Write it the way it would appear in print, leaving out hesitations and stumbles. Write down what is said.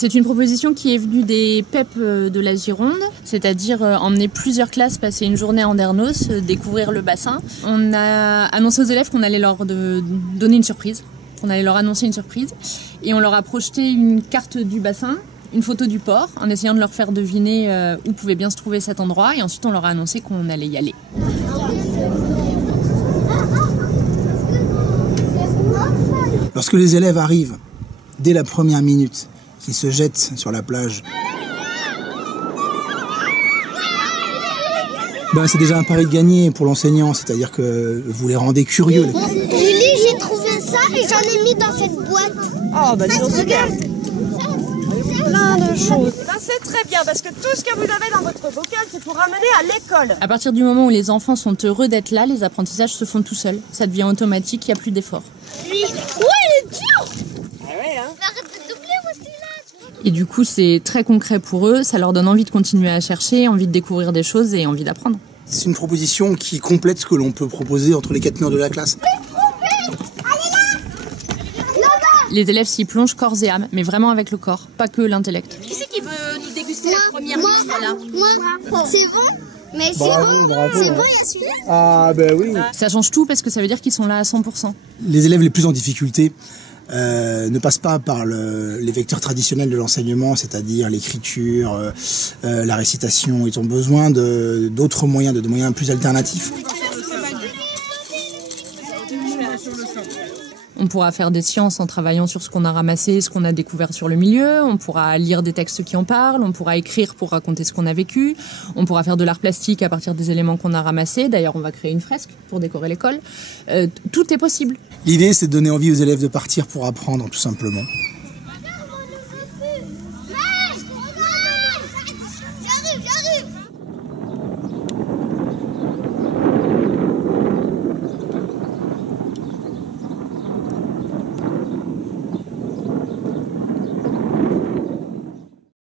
C'est une proposition qui est venue des PEP de la Gironde, c'est-à-dire emmener plusieurs classes passer une journée à Andernos, découvrir le bassin. On a annoncé aux élèves qu'on allait leur donner une surprise, qu'on allait leur annoncer une surprise, et on leur a projeté une carte du bassin, une photo du port, en essayant de leur faire deviner où pouvait bien se trouver cet endroit, et ensuite on leur a annoncé qu'on allait y aller. Lorsque les élèves arrivent, dès la première minute, qu'ils se jettent sur la plage, c'est déjà un pari de gagné pour l'enseignant, c'est-à-dire que vous les rendez curieux. Julie, j'ai trouvé ça et j'en ai mis dans cette boîte. Oh, bah dis donc, c'est bien. Plein de choses. C'est très bien parce que tout ce que vous avez dans votre bocal, c'est pour ramener à l'école. À partir du moment où les enfants sont heureux d'être là, les apprentissages se font tout seuls. Ça devient automatique, il n'y a plus d'effort. Ouais, il est dur. Ah ouais, hein. Arrête de doubler aussi là. Et du coup, c'est très concret pour eux, ça leur donne envie de continuer à chercher, envie de découvrir des choses et envie d'apprendre. C'est une proposition qui complète ce que l'on peut proposer entre les 4 murs de la classe. Les élèves s'y plongent corps et âme, mais vraiment avec le corps, pas que l'intellect. Qui c'est qui veut nous déguster la première liste là? Moi, c'est bon. Mais c'est Bravo, bon, bravo. c'est bon, il y a celui-là. Ah ben oui. Ça change tout parce que ça veut dire qu'ils sont là à 100%. Les élèves les plus en difficulté ne passent pas par les vecteurs traditionnels de l'enseignement, c'est-à-dire l'écriture, la récitation. Ils ont besoin d'autres moyens, de moyens plus alternatifs. On pourra faire des sciences en travaillant sur ce qu'on a ramassé, ce qu'on a découvert sur le milieu. On pourra lire des textes qui en parlent. On pourra écrire pour raconter ce qu'on a vécu. On pourra faire de l'art plastique à partir des éléments qu'on a ramassés. D'ailleurs, on va créer une fresque pour décorer l'école. Tout est possible. L'idée, c'est de donner envie aux élèves de partir pour apprendre, tout simplement.